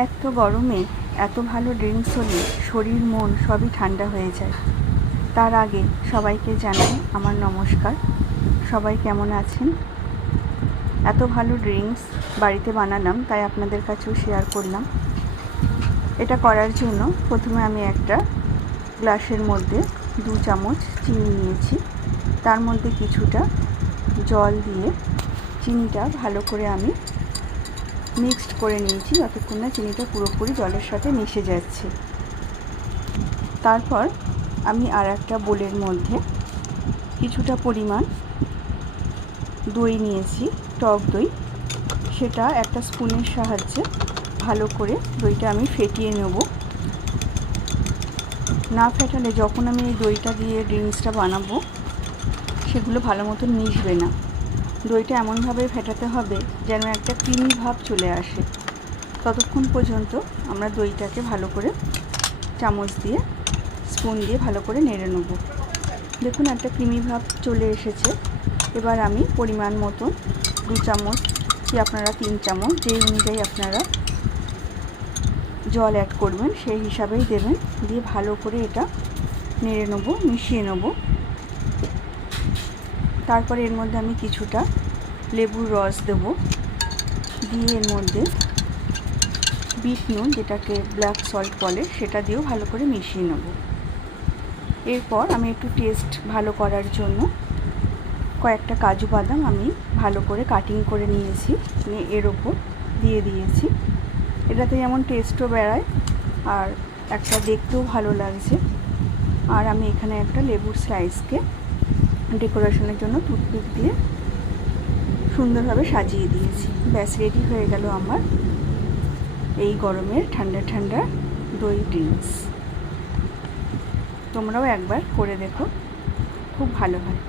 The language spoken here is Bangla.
এক তো গরমে এত ভালো ড্রিঙ্কস হলে শরীর মন সবই ঠান্ডা হয়ে যায়। তার আগে সবাইকে জানাই আমার নমস্কার। সবাই কেমন আছেন? এত ভালো ড্রিঙ্কস বাড়িতে বানালাম, তাই আপনাদের কাছেও শেয়ার করলাম। এটা করার জন্য প্রথমে আমি একটা গ্লাসের মধ্যে 2 চামচ চিনি নিয়েছি। তার মধ্যে কিছুটা জল দিয়ে চিনিটা ভালো করে আমি মিক্সড করে নিয়েছি, যতক্ষণ না চিনিটা পুরোপুরি জলের সাথে মিশে যাচ্ছে। তারপর আমি আর একটা বোলের মধ্যে কিছুটা পরিমাণ দই নিয়েছি, টক দই। সেটা একটা স্পুনের সাহায্যে ভালো করে দইটা আমি ফেটিয়ে নেব। না ফেটালে যখন আমি এই দইটা দিয়ে ড্রিঙ্কসটা বানাবো সেগুলো ভালো মতন মিশবে না। দইটা এমনভাবে ফেটাতে হবে যেন একটা ক্রিমি ভাব চলে আসে। ততক্ষণ পর্যন্ত আমরা দইটাকে ভালো করে চামচ দিয়ে স্পুন দিয়ে ভালো করে নেড়ে নেব। দেখুন একটা ক্রিমি ভাব চলে এসেছে। এবার আমি পরিমাণ মতো 2 চামচ কি আপনারা 3 চামচ যেই অনুযায়ী আপনারা জল অ্যাড করবেন সেই হিসাবেই দেবেন, দিয়ে ভালো করে এটা নেড়ে নেব, মিশিয়ে নেব। তারপরে এর মধ্যে আমি কিছুটা লেবুর রস দেব, দিয়ে এর মধ্যে বিট নুন, যেটাকে ব্ল্যাক সল্ট বলে, সেটা দিয়েও ভালো করে মিশিয়ে নেব। এরপর আমি একটু টেস্ট ভালো করার জন্য কয়েকটা কাজু বাদাম আমি ভালো করে কাটিং করে নিয়েছি, নিয়ে এর ওপর দিয়ে দিয়েছি। এটাতে যেমন টেস্টও বেড়ায় আর একটা দেখতেও ভালো লাগছে। আর আমি এখানে একটা লেবুর স্লাইসকে ডেকোরেশনের জন্য টুথপিক দিয়ে সুন্দরভাবে সাজিয়ে দিয়েছি। ব্যাস, রেডি হয়ে গেল আমার এই গরমের ঠান্ডা ঠান্ডা দই ড্রিঙ্কস। তোমরাও একবার করে দেখো, খুব ভালো হয়।